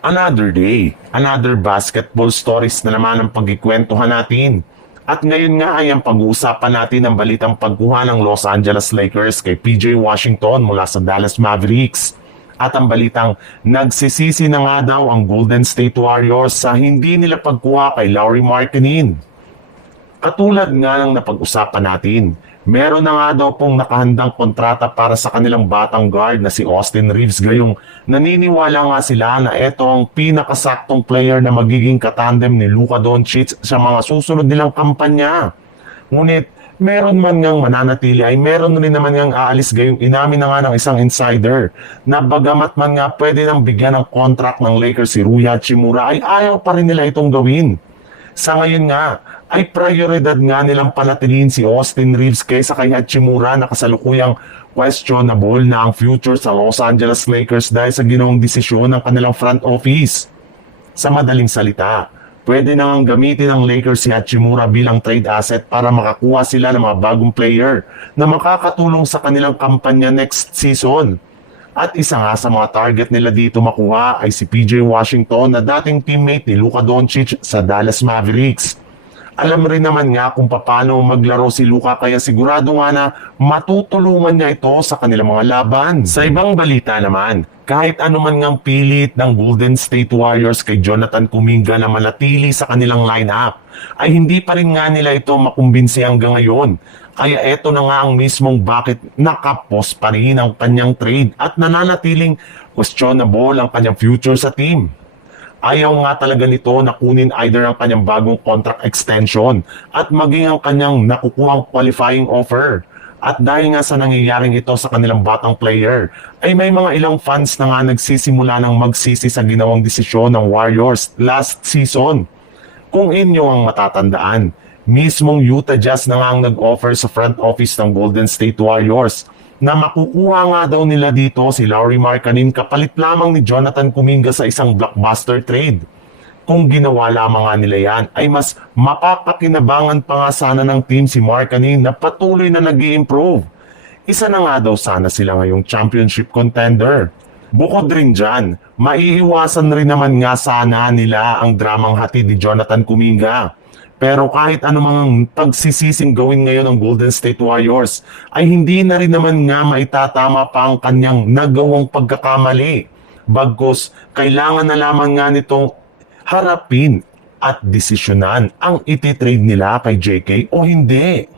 Another day, another basketball stories na naman ang pagkikwentuhan natin. At ngayon nga ay ang pag-uusapan natin ang balitang pagkuha ng Los Angeles Lakers kay PJ Washington mula sa Dallas Mavericks. At ang balitang nagsisisi na nga daw ang Golden State Warriors sa hindi nila pagkuha kay Lauri Markkanen. Katulad nga ng napag-usapan natin, meron na nga daw pong nakahandang kontrata para sa kanilang batang guard na si Austin Reeves, gayong naniniwala nga sila na ito ang pinakasaktong player na magiging katandem ni Luka Doncic sa mga susunod nilang kampanya. Ngunit meron man ngang mananatili ay meron rin naman ngang aalis, gayong inamin na nga ng isang insider na bagamat man nga pwede nang bigyan ng contract ng Lakers si Rui Hachimura ay ayaw pa rin nila itong gawin. Sa ngayon nga, ay prioridad nga nilang panatilihin si Austin Reeves kaysa kay Hachimura na kasalukuyang questionable na ang future sa Los Angeles Lakers dahil sa ginawang desisyon ng kanilang front office. Sa madaling salita, pwede nang gamitin ng Lakers si Hachimura bilang trade asset para makakuha sila ng mga bagong player na makakatulong sa kanilang kampanya next season. At isa nga sa mga target nila dito makuha ay si PJ Washington na dating teammate ni Luka Doncic sa Dallas Mavericks. Alam rin naman nga kung paano maglaro si Luka kaya sigurado nga na matutulungan niya ito sa kanilang mga laban. Sa ibang balita naman, kahit anuman ngang pilit ng Golden State Warriors kay Jonathan Kuminga na manatili sa kanilang lineup, ay hindi pa rin nga nila ito makumbinsi hanggang ngayon. Kaya eto na nga ang mismong bakit nakapos pa rin ang kanyang trade at nananatiling questionable ang kanyang future sa team. Ayaw nga talaga nito na kunin either ang kanyang bagong contract extension at maging ang kanyang nakukuhang qualifying offer. At dahil nga sa nangyayaring ito sa kanilang batang player, ay may mga ilang fans na nga nagsisimula ng magsisi sa ginawang desisyon ng Warriors last season. Kung inyo ang matatandaan, mismong Utah Jazz na nga ang nag-offer sa front office ng Golden State Warriors na makukuha nga daw nila dito si Lauri Markkanen kapalit lamang ni Jonathan Kuminga sa isang blockbuster trade. Kung ginawa lamang nga nila yan, ay mas mapapakinabangan pa nga sana ng team si Markkanen na patuloy na nag-i-improve. Isa na nga daw sana sila ngayong championship contender. Bukod rin dyan, maiiwasan rin naman nga sana nila ang dramang hatid ni Jonathan Kuminga. Pero kahit anumang pagsisising gawin ngayon ng Golden State Warriors, ay hindi na rin naman nga maitatama pa ang kanyang nagawang pagkakamali. Bagkus, kailangan na lamang nga nitong harapin at desisyonan ang ititrade nila kay JK o hindi.